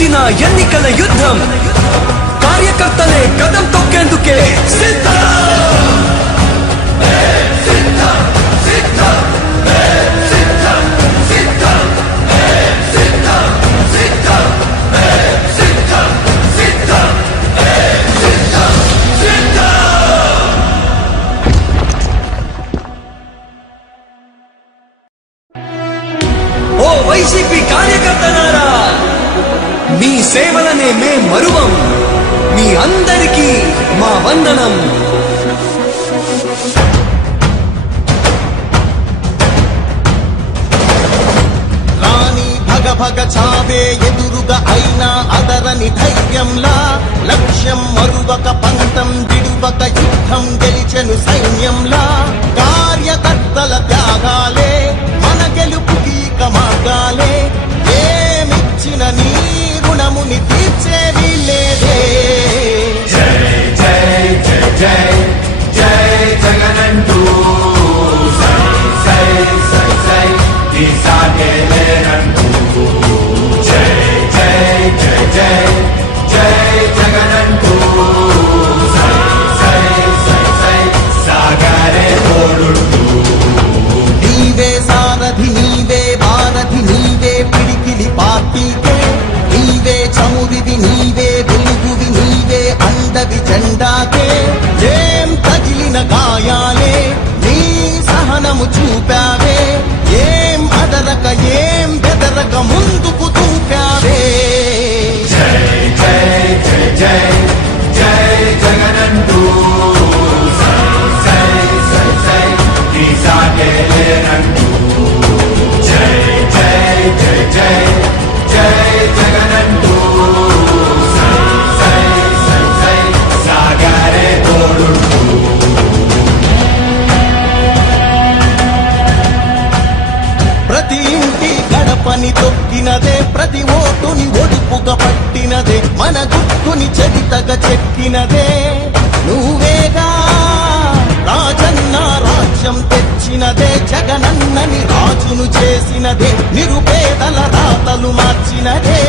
వచ్చిన ఎన్నికల యుద్ధం కార్యకర్తలే కదం తొక్కేందుకే సిద్ధం. ఓ వైసీపీ కార్యకర్తలారా, మీ సేవలనే మే మరువం. మీ అందరికీ మా వందనం. రాణి భగ భగ చావే ఎదురుగా అయినా అదరని ధైర్యంలా, లక్ష్యం మరువక పంతం విడువక యుద్ధం గెలిచెను సైన్యంలా. కార్యకర్తల త్యాగాలే మన గెలుపుకి మార్గాలే. ఏమిచ్చిన నీ రుణముని తీర్చేది లేదే. జై జై జై జై జై జగనంటూ సై సై సై సై ఈ సాగే లేనంటూ. జై జై జై జై జై జగనంటూ సై సై సై సై సాగరే తోడుంటూ. నీవే సారథి నీవే వారధి నీవే పిడికిలి పార్టీకే. నీవే చమురివి నీవే వెలుగువి నీవే అండవి జెండాకే. ఏం తగిలిన గాయాలే నీ సహనము చూపావే. ఏం అదరక ఏం బెదరక ముందుకు దూపావే. జై జై జై జై జై జగనంటూ సై సై సై సై ఈ సాగే లేనంటూ. జై జై జై జై జై జగనంటూ సై సై సై సై సాగరే తోడుంటూ. ప్రతి ఇంటి గడపని తొక్కినదే, ప్రతి ఓటుని ఒడుపుగా పట్టినదే, మన గుర్తుని చరితగా చెక్కినదే నువ్వేగా. రాజన్న రాజ్యం తెచ్చినదే, జగనన్నని రాజును చేసినదే, నిరుపేదల రాతలు మార్చినదే.